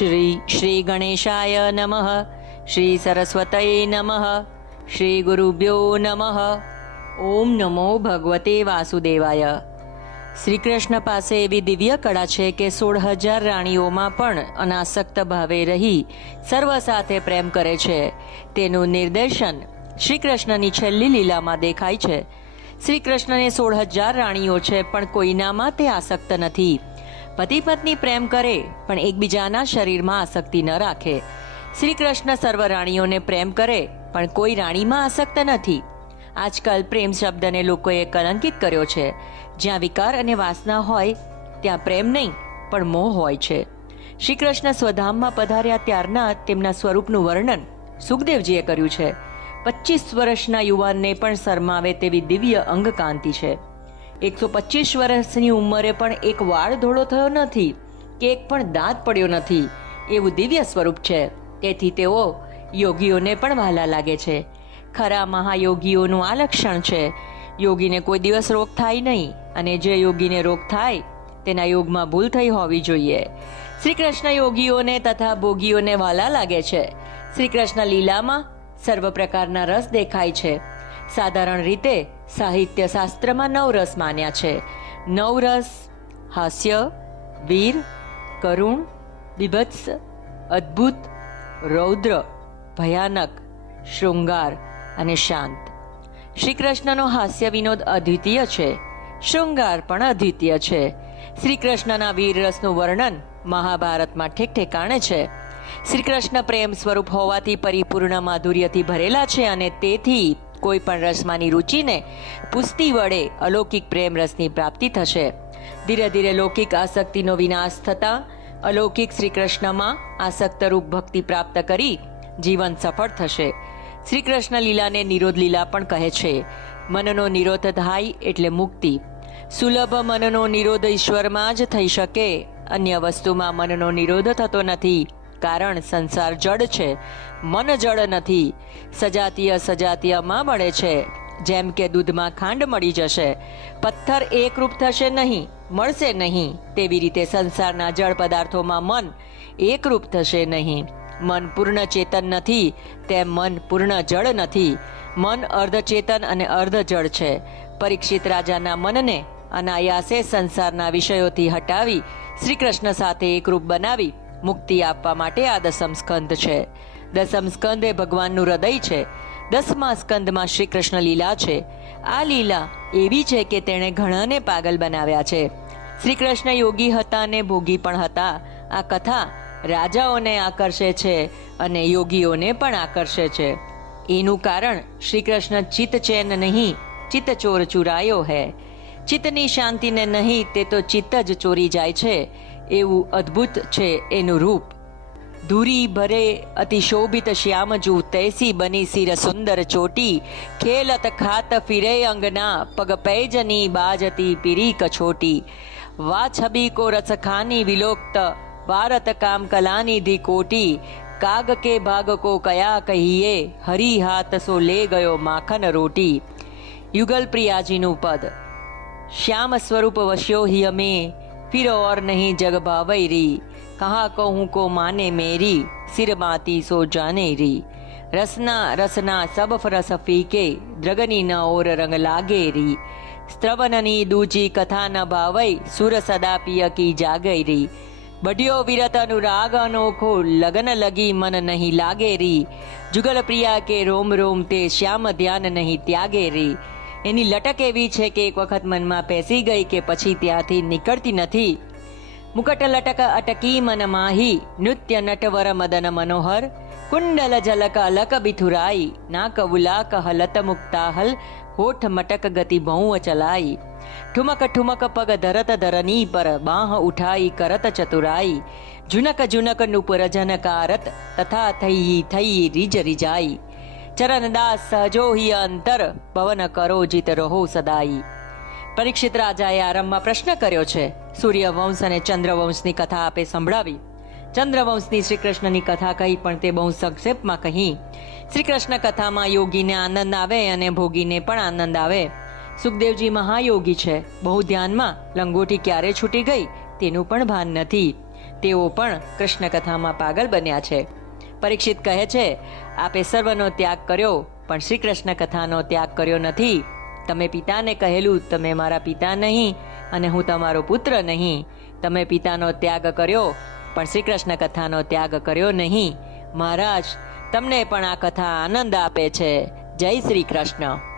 શ્રી શ્રી ગણેશાય નમઃ શ્રી સરસ્વતય નમઃ શ્રી ગુરુભ્યો નમઃ ઓમ નમો ભગવતે વાસુદેવાય શ્રી કૃષ્ણ પાસે એવી દિવ્ય કળા છે કે સોળ હજાર રાણીઓમાં પણ અનાસક્ત ભાવે રહી સર્વ સાથે પ્રેમ કરે છે. તેનું નિર્દેશન શ્રી કૃષ્ણની છેલ્લી લીલામાં દેખાય છે. શ્રી કૃષ્ણને સોળ હજાર રાણીઓ છે પણ કોઈનામાં તે આસક્ત નથી. પતિ પત્ની પ્રેમ કરે, પણ એકબીજાના શરીરમાં આસક્તિ ન રાખે. શ્રી કૃષ્ણ સર્વ રાણીઓને પ્રેમ કરે, પણ કોઈ રાણીમાં આસક્ત નથી. આજકાલ પ્રેમ શબ્દને લોકોએ કલંકિત કર્યો છે. જ્યાં વિકાર અને વાસના હોય, ત્યાં પ્રેમ નહીં, પણ મોહ હોય છે. શ્રી કૃષ્ણ સ્વધામમાં પધાર્યા ત્યારના તેમના સ્વરૂપનું વર્ણન સુખદેવજીએ કર્યું છે. પચીસ વર્ષના યુવાનને પણ શરમાવે તેવી દિવ્ય અંગકાંતિ છે. એકસો પચીસ વર્ષની ઉંમરે પણ એક વાળ ધોળો થયો નથી કે એક પણ દાંત પડ્યો નથી, એવું દિવ્ય સ્વરૂપ છે. તેથી તેઓ યોગીઓને પણ વહાલા લાગે છે. ખરા મહાયોગીઓનું આ લક્ષણ છે. યોગીને કોઈ દિવસ રોગ થાય નહીં અને જે યોગીને રોગ થાય, તેના યોગમાં ભૂલ થઈ હોવી જોઈએ. શ્રી કૃષ્ણ યોગીઓને તથા ભોગીઓને વાલા લાગે છે. શ્રી કૃષ્ણ લીલામાં સર્વ પ્રકારના રસ દેખાય છે. સાધારણ રીતે સાહિત્ય શાસ્ત્રમાં નવ રસ માન્યા છે. નવ રસ, હાસ્ય, વીર, કરુણ, બીભત્સ, અદ્ભુત, રૌદ્ર, ભયાનક, શૃંગાર અને શાંત. શ્રી કૃષ્ણનો હાસ્ય વિનોદ અદ્વિતીય છે. શૃંગાર પણ અદ્વિતીય છે. શ્રી કૃષ્ણના વીર રસનું વર્ણન મહાભારતમાં ઠેક ઠેકાણે છે. શ્રી કૃષ્ણ પ્રેમ સ્વરૂપ હોવાથી પરિપૂર્ણ માધુર્યથી ભરેલા છે અને તેથી કોઈ પણ રસમાંની રુચિને પુસ્તી વડે અલૌકિક પ્રેમ રસની પ્રાપ્તિ થશે. ધીરે ધીરે લૌકિક આસક્તિનો વિનાશ થતાં અલૌકિક શ્રી કૃષ્ણમાં આસક્તરૂપ ભક્તિ પ્રાપ્ત કરી જીવન સફળ થશે. શ્રી કૃષ્ણ લીલાને નિરોધ લીલા પણ કહે છે. મનનો નિરોધ થાય એટલે મુક્તિ. સુલભ મનનો નિરોધ ઈશ્વરમાં જ થઈ શકે. અન્ય વસ્તુમાં મનનો નિરોધ થતો નથી. કારણ સંસાર જડ છે. મન જડ નથી. સજાતીય સજાતીયમાં મળે છે. જેમ કે દૂધમાં ખાંડ મળી જશે. પથ્થર એકરૂપ થશે નહીં, મળશે નહીં. તેવી રીતે સંસારના જળ પદાર્થોમાં મન એકરૂપ થશે નહીં. મન પૂર્ણ ચેતન નથી, તેમ મન પૂર્ણ જળ નથી. મન અર્ધ ચેતન અને અર્ધ જળ છે. પરીક્ષિત રાજાના મનને અનાયાસે સંસારના વિષયોથી હટાવી શ્રીકૃષ્ણ સાથે એકરૂપ બનાવી મુક્તિ આપવા માટે આ દસમ સ્કંદ છે. દસમ સ્કંદ એ ભગવાનનું હૃદય છે. દસમા સ્કંદમાં શ્રી કૃષ્ણ લીલા છે. આ લીલા એવી છે કે તેણે ઘણાને પાગલ બનાવ્યા છે. શ્રી કૃષ્ણ યોગી હતા અને ભોગી પણ હતા. આ કથા રાજાઓને આકર્ષે છે અને યોગીઓને પણ આકર્ષે છે. એનું કારણ શ્રી કૃષ્ણ ચિત્ત ચેન નહીં, ચિત્ત ચોર ચુરાયો હે. ચિત્તની શાંતિને નહીં, તે તો ચિત્ત જ ચોરી જાય છે. એવું અદ્ભુત છે એનું રૂપ. ધૂરી ભરે અતિશોભિત શ્યામજુ તૈસી બની સિર સુંદર ચોટી. ખેલત ખાત ફિરે અંગના, પગ પૈજની બાજતી પીરી કછોટી વા છબી કો રસખાની વિલોક્ત વારત કામ કલાની ધી કોટી. કાગ કે ભાગ કો કયા કહીએ, હરી હાથ સો લે ગયો માખન રોટી. યુગલ પ્રિયાજીનું પદ. શ્યામ સ્વરૂપ વસ્યો હિ અમે फिर और नहीं जग भावई री कहाँ कहूँ को माने मेरी सिर माती सो जाने री रसना रसना सब रस फीके द्रगनी न और रंग लागे री સ્ત્રવનની દૂજી કથા ન ભાવઈ સુર સદા પિય કી જાગઈ રી બઢિયો વિરત અનુરાગ અનોખો લગન લગી મન નહીં લાગે રી જુગલ પ્રિયા કે રોમ રોમ તે શ્યામ ધ્યાન નહીં ત્યાગે રી એની લટક એવી છે કે એક વખત મનમાં પેસી ગઈ કે પછી ત્યાંથી નીકળતી નથી. મુકટ લટક અટકી મન માહી, નૃત્ય નટવર મદન મનોહર, કુંડલ જલક અલક બિથુરાઈ ના હલત મુક્તાહલ, હોઠ મટક ગતિ બહુ ચલાઈ. ઠુમક ઠુમક પગ ધરત ધરની પર બાહ ઉઠાઈ કરત ચતુરાઈ. જુનક જુનક નુપુર જનકારત, તથા થઈ થઈ રીજ રીજાઈ. ચરણદાસ સહજો અંતર ભવન કરો જીત રહો સદાઈ પરીક્ષિત રાજાએ આરંભમાં પ્રશ્ન કર્યો છે, સૂર્યવંશ અને ચંદ્રવંશની કથા આપે સંભળાવી. ચંદ્રવંશની શ્રી કૃષ્ણની કથા કહી પણ તે બહુ સંક્ષેપમાં કહી શ્રી કૃષ્ણ કથામાં યોગીને આનંદ આવે અને ભોગીને પણ આનંદ આવે. સુખદેવજી મહાયોગી છે, બહુ ધ્યાનમાં, લંગોટી ક્યારે છૂટી ગઈ તેનું પણ ભાન નથી. તેઓ પણ કૃષ્ણ કથામાં પાગલ બન્યા છે. પરીક્ષિત કહે છે, આપે સર્વનો ત્યાગ કર્યો, પણ શ્રી કૃષ્ણ કથાનો ત્યાગ કર્યો નથી. તમે પિતાને કહેલું, તમે મારા પિતા નહીં, અને હું તમારો પુત્ર નહીં. તમે પિતાનો ત્યાગ કર્યો, પણ શ્રી કૃષ્ણ કથાનો ત્યાગ કર્યો નહીં. મહારાજ, તમને પણ આ કથા આનંદ આપે છે. જય શ્રી કૃષ્ણ